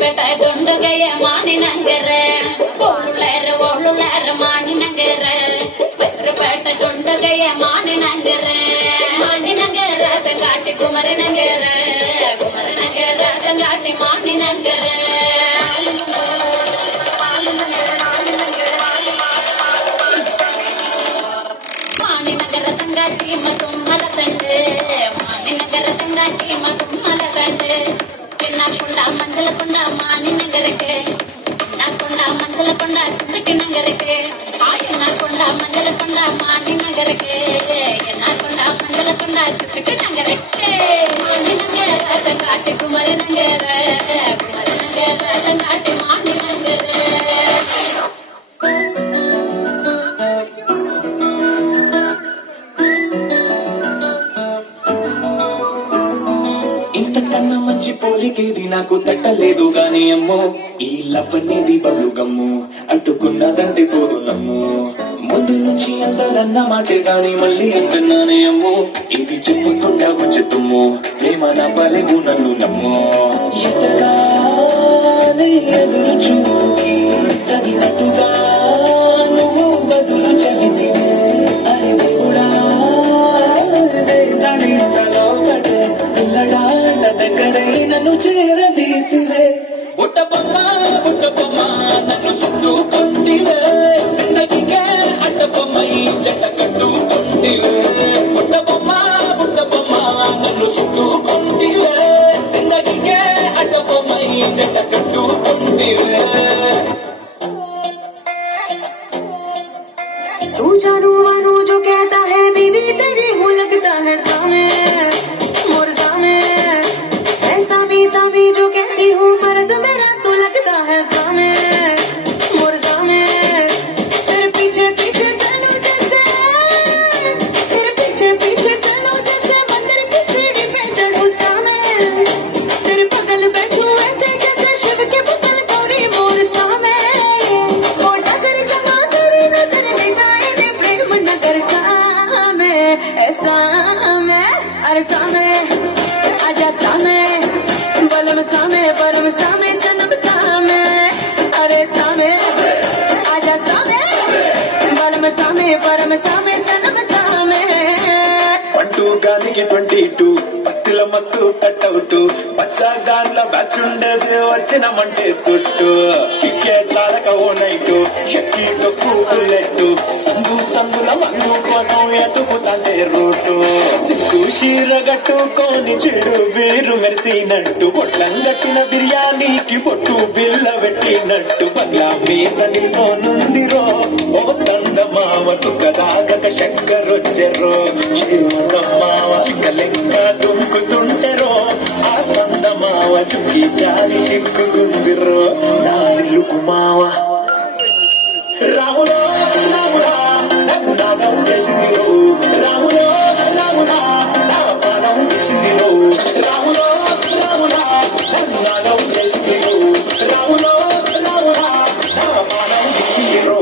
பேட்ட டொண்டுகைய மானி நங்கர ஓளுலர மானி நங்கர பேட்ட டொண்டுகைய மானி நங்கர காட்டி குமர நங்கர காட்டி மானி நங்கர மானி நகர தங்காட்டி மற்றும் மலத்தண்டு மானி நகர தங்காட்டி மற்றும் மலத்தண்டு பெண்ணா கொண்டா மஞ்சள கொண்டா மானி நகருக்கு பெண்ணா கொண்டா மஞ்சள கொண்டா சுக்கட்டி நகருக்கு என்ன கொண்டா மஞ்சள கொண்டா மானி நகருக்கு என்ன கொண்டா மஞ்சள கொண்டா சுக்கட்டி நகருக்கு மானி நகர தங்காட்டி குமர நகர தங்காட்டி மானி நகர ఇంతకన్నా మంచి పోలికేది నాకు తట్టలేదు గాని అమ్మో ఈ లవ్ అనేది బబ్లు గమ్ము అంటుకున్నదంటే పోదు నమ్ము ముందు నుంచి అందరన్న మాటే గాని మళ్ళీ అంటున్నానే అమ్మో ఇది చెప్పకుండా వచ్చుతుమ్ము ప్రేమ నా పలేవు నన్ను నమ్ము ఎటగానే ఎదురు చూకి తగినట్టుగా నువ్వు బదులు చెబితివే అరే దేవుడా లోపటే పిల్లడాళ్ళ దగ్గరై నన్ను చేరదీస్తివే బుట్ట బొమ్మ నన్ను చుట్టుకుంటివే జిందగీకే అడ్డ బొమ్మై జట కట్టుకుంటివే బుట్ట బొమ్మ నన్ను చుట్టుకుంటివే జిందగీకే అడ్డ బొమ్మై జట కట్టుకుంటివే तू जानू मानू जो कहता है बीवी तेरी हूँ लगता है सामे मोर सामे ऐसा भी जो कहती हूँ मर्द मेरा तू लगता है सामे मोर सामे तेरे पीछे पीछे चलो जैसे तेरे पीछे चलो जैसे मंदिर की सीढ़ी पे चढ़ू सामे तेरे बगल बैठूं ऐसे जैसे शिव के बगल गौरी मोर सामे वो डगर जमा तेरी नजर ले जाए रे प्रेम नगर सामे ऐसा में अरे सामे आजा सामे बलम सामे सनम सामे अरे सामे आजा सामे बलम सामे सनम सामे 1-2 గానికి 22 పస్తుల మస్తు కట్అవుట్ బచ్చా దాంట్లో బ్యాచ్ ఉండేది వచ్చినమంటే సుట్టు కిక్కే సాలక ఓ నైటు ఎక్కి తొక్కు బుల్లెట్టు సందుల మందు కోసం ఎతుకుతాంటే రూటు సిగ్గు షీర గట్టుకొని చెడు వీరు మెరిసినట్టు పొట్లం గట్టిన బిర్యానీకి పొట్టు బిల్ల పెట్టినట్టు బంగ్లా మీద నిల్సోనుందిరో ఓ సందమావ సుఖదాగక శంకరొచ్చెరో చిరుమన్నమ్మావ చిక్కలెక్క దుంకుతుంటెరో ఆ సందమావ చుక్కి చాలి సిక్కుతుందిరో నా నిలుకు మావ రాములో రాముడా నన్ను నాగం చేసిందిరో రాములో రాముడా నా పానం చేసిందిరో రాములో రాముడా నన్ను నాగం చేసిందిరో రాములో రాముడా నా పానం చేసిందిరో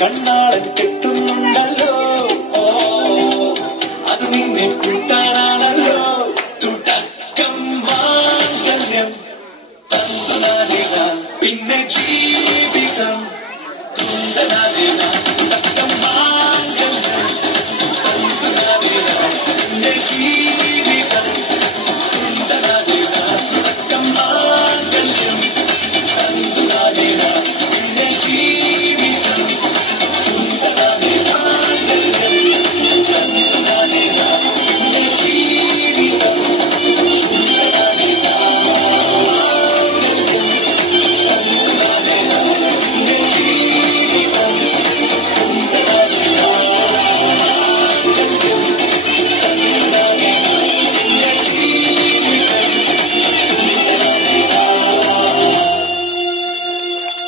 കണ്ണാളൻ കെട്ടുന്നുണ്ടല്ലോ ഓ അത് നിന്നെ കൂട്ടാനാണല്ലോ തുടക്കം മാംഗല്യം തന്നാലിക പിന്നെ ജീവി